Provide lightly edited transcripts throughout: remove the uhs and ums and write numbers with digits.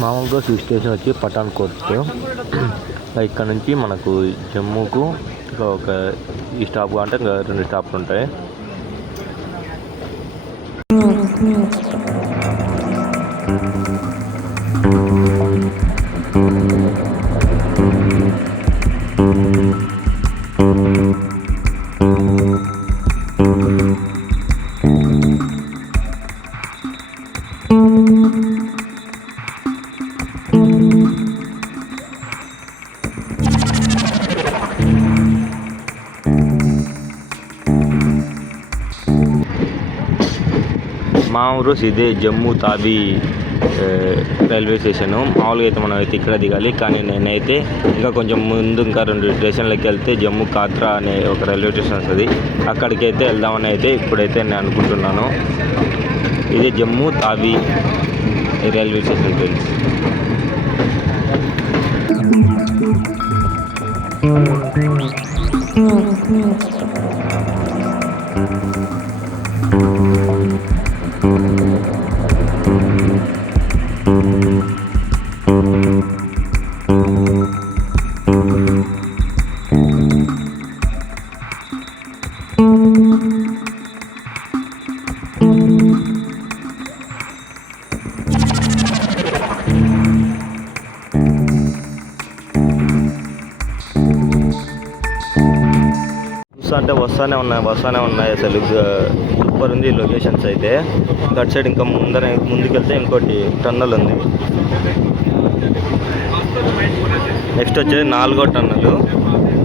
మామూలుగా ఈ స్టేషన్ వచ్చి పఠాన్కోట్. ఇక్కడ నుంచి మనకు జమ్మూకు ఇంకా ఒక ఈ స్టాప్ అంటే ఇంకా 2 స్టాప్లు ఉంటాయి. మా ఊరు ఇదే జమ్మూ తావి రైల్వే స్టేషను. మామూలుగా అయితే మనం అయితే ఇక్కడ దిగాలి, కానీ నేనైతే ఇంకా కొంచెం ముందు ఇంకా 2 స్టేషన్లకి వెళ్తే జమ్మూ కాత్రా అనే ఒక రైల్వే స్టేషన్ వస్తుంది. అక్కడికి అయితే వెళ్దామని అయితే ఇప్పుడైతే నేను అనుకుంటున్నాను. ఇదే జమ్మూ తావి రైల్వే స్టేషన్ ఫ్రెండ్స్. అంటే వస్తానే ఉన్నాయి అసలు సూపర్ ఉంది లొకేషన్స్ అయితే. అటు సైడ్ ఇంకా ముందుకెళ్తే ఇంకోటి టన్నల్ ఉంది. నెక్స్ట్ వచ్చేది 4వ టన్నల్.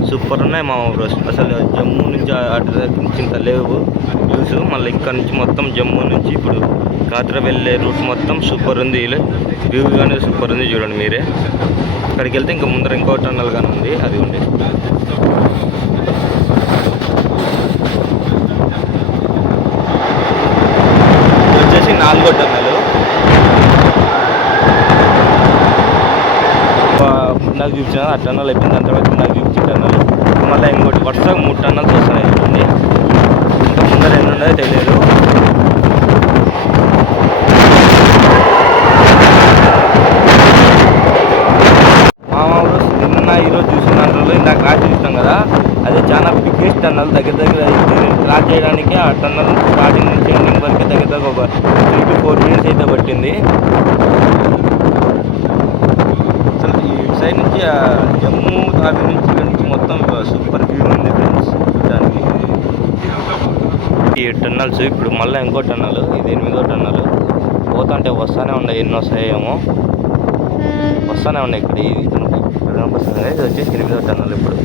సూపర్ ఉన్నాయి మా ఊరు. అసలు జమ్మూ నుంచి అటు నుంచి ఇంత లేవు వ్యూస్. మళ్ళీ ఇక్కడ నుంచి మొత్తం జమ్మూ నుంచి ఇప్పుడు కాత్రా వెళ్ళే రూట్ మొత్తం సూపర్ ఉంది. వ్యూ కానీ సూపర్ ఉంది, చూడండి మీరే. అక్కడికి వెళ్తే ఇంకా ముందర ఇంకో టన్నల్ కానీ ఉంది, అది ఉంది. వచ్చేసి 4వ టన్నల్. నాకు చూపించిన ఆ టన్నల్ అయిపోయింది. దాని తర్వాత నాకు చూపించిన టన్నల్ మళ్ళీ ఇంకోటి వరుసగా 3 టన్నల్స్ వస్తున్నాయి. చూడండి, ఇంకా ముందర ఎన్ని ఉన్నాయో తెలియదు. మా ఊరు ఈరోజు చూసిన దాంట్లో ఇందాక రాత్రి చూస్తాం కదా, అదే చాలా బిగ్గెస్ట్ టన్నల్. దగ్గర క్రాస్ చేయడానికి ఆ టన్నల్ స్టార్టింగ్ నుంచి ఎండింగ్ వరకు దగ్గర ఒక 3 to 4 minutes అయితే పట్టింది. అసలు ఈ సైడ్ నుంచి జమ్మూ తావి నుంచి ఇక్కడ నుంచి మొత్తం సూపర్ వ్యూ ఉంది ఫ్రెండ్స్ చూడడానికి. ఈ టన్నల్స్ ఇప్పుడు మళ్ళీ ఇంకో టన్నల్, ఇది 8వ టన్నల్. పోతుంటే వస్తూనే ఉన్నాయి, ఎన్ని వస్తాయేమో వస్తూనే ఉన్నాయి. ఇక్కడ వస్తుంది. ఇది వచ్చేసి 8వ టన్నల్. ఇప్పుడు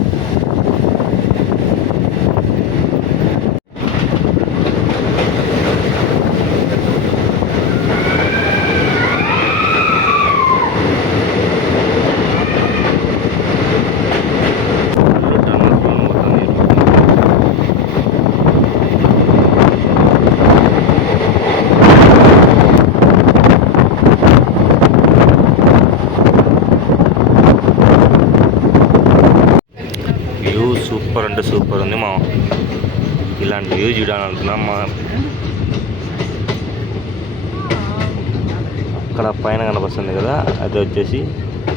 సూపర్ అంటే సూపర్ ఉంది. మా ఇలాంటి వ్యూ చూడాలనుకున్నాం. అక్కడ పైన కనిపిస్తుంది కదా, అది వచ్చేసి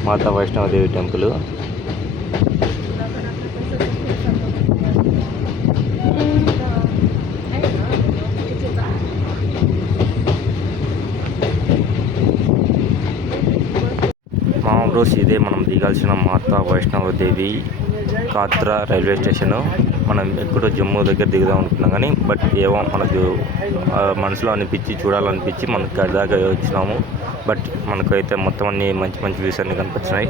మాతా వైష్ణవదేవి టెంపుల్. మా బ్రోస్ ఇదే మనం దిగాల్సిన మాతా వైష్ణవదేవి కాత్రా రైల్వే స్టేషను. మనం ఎక్కడో జమ్మూ దగ్గర దిగుదాం అనుకున్నాం కానీ బట్ ఏమో మనకు మనసులో అనిపించి చూడాలనిపించి మనకి అడి దాకా వచ్చినాము. బట్ మనకైతే మొత్తం అన్ని మంచి మంచి వ్యూస్ అన్నీ కనిపించినాయి.